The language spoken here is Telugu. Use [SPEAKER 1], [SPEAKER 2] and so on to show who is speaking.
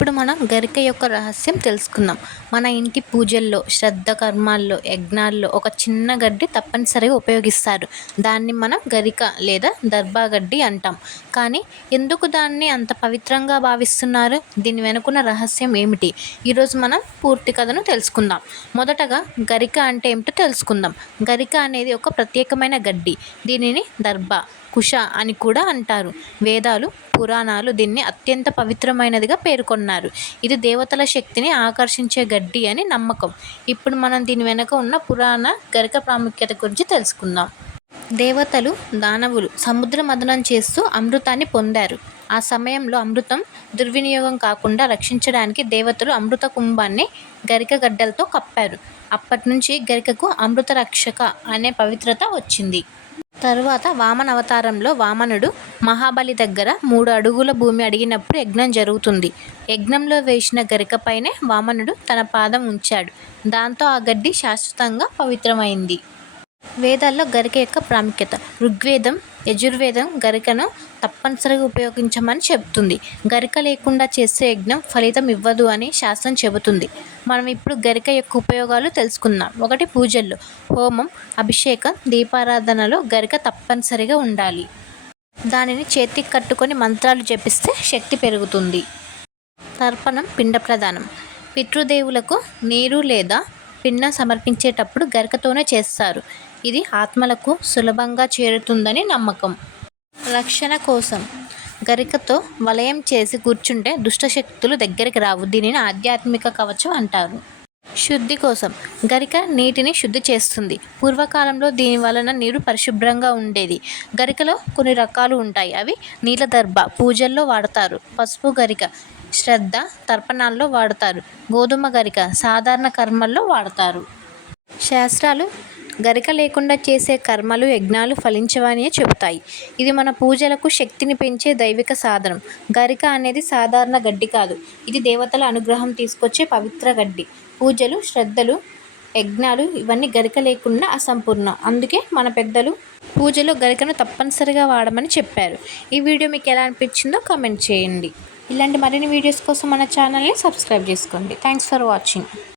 [SPEAKER 1] ఇప్పుడు మనం గరిక యొక్క రహస్యం తెలుసుకుందాం. మన ఇంటి పూజల్లో శ్రద్ధ కర్మాల్లో యజ్ఞాల్లో ఒక చిన్న గడ్డి తప్పనిసరిగా ఉపయోగిస్తారు. దాన్ని మనం గరిక లేదా దర్భా గడ్డి అంటాం. కానీ ఎందుకు దాన్ని అంత పవిత్రంగా భావిస్తున్నారు? దీని వెనుకున్న రహస్యం ఏమిటి? ఈరోజు మనం పూర్తి కథను తెలుసుకుందాం. మొదటగా గరిక అంటే ఏమిటో తెలుసుకుందాం. గరిక అనేది ఒక ప్రత్యేకమైన గడ్డి. దీనిని దర్భా కుష అని కూడా అంటారు. వేదాలు పురాణాలు దీన్ని అత్యంత పవిత్రమైనదిగా పేర్కొన్నారు ఇది దేవతల శక్తిని ఆకర్షించే గడ్డి అని నమ్మకం. ఇప్పుడు మనం దీని వెనుక ఉన్న పురాణ గరిక ప్రాముఖ్యత గురించి తెలుసుకుందాం. దేవతలు దానవులు సముద్ర మదనం చేస్తూ అమృతాన్ని పొందారు. ఆ సమయంలో అమృతం దుర్వినియోగం కాకుండా రక్షించడానికి దేవతలు అమృత కుంభాన్ని గరిక గడ్డలతో కప్పారు. అప్పటి నుంచి గరికకు అమృత రక్షక అనే పవిత్రత వచ్చింది. తరువాత వామన అవతారంలో వామనుడు మహాబలి దగ్గర మూడు అడుగుల భూమి అడిగినప్పుడు యజ్ఞం జరుగుతుంది. యజ్ఞంలో వేసిన గరికపైనే వామనుడు తన పాదం ఉంచాడు. దాంతో ఆ గడ్డి శాశ్వతంగా పవిత్రమైంది. వేదాల్లో గరిక యొక్క ప్రాముఖ్యత ఋగ్వేదం యజుర్వేదం గరికను తప్పనిసరిగా ఉపయోగించమని చెబుతుంది. గరిక లేకుండా చేసే యజ్ఞం ఫలితం ఇవ్వదు అని శాస్త్రం చెబుతుంది. మనం ఇప్పుడు గరిక యొక్క ఉపయోగాలు తెలుసుకుందాం. ఒకటి పూజల్లో హోమం అభిషేకం దీపారాధనలో గరిక తప్పనిసరిగా ఉండాలి. దానిని చేతికి కట్టుకొని మంత్రాలు జపిస్తే శక్తి పెరుగుతుంది. తర్పణం పిండ ప్రదానం పితృదేవులకు నీరు లేదా పిండం సమర్పించేటప్పుడు గరికతోనే చేస్తారు. ఇది ఆత్మలకు సులభంగా చేరుతుందని నమ్మకం. రక్షణ కోసం. గరికతో వలయం చేసి కూర్చుంటే దుష్టశక్తులు దగ్గరికి రావు. దీనిని ఆధ్యాత్మిక కవచం అంటారు. శుద్ధి కోసం. గరిక నీటిని శుద్ధి చేస్తుంది. పూర్వకాలంలో దీని వలన నీరు పరిశుభ్రంగా ఉండేది. గరికలో కొన్ని రకాలు ఉంటాయి. అవి నీలదర్భ పూజల్లో వాడతారు. పసుపు గరిక శ్రద్ధ తర్పణాల్లో వాడతారు. గోధుమ గరిక సాధారణ కర్మల్లో వాడతారు. శాస్త్రాలు గరిక లేకుండా చేసే కర్మలు యజ్ఞాలు ఫలించవని చెబుతాయి. ఇది మన పూజలకు శక్తిని పెంచే దైవిక సాధనం. గరిక అనేది సాధారణ గడ్డి కాదు. ఇది దేవతల అనుగ్రహం తీసుకొచ్చే పవిత్ర గడ్డి. పూజలు శ్రద్ధలు యజ్ఞాలు ఇవన్నీ గరిక లేకుండా అసంపూర్ణం. అందుకే మన పెద్దలు పూజలో గరికను తప్పనిసరిగా వాడమని చెప్పారు. ఈ వీడియో మీకు ఎలా అనిపించిందో కామెంట్ చేయండి. ఇలాంటి మరిన్ని వీడియోస్ కోసం మన ఛానల్ని సబ్స్క్రైబ్ చేసుకోండి. Thanks for watching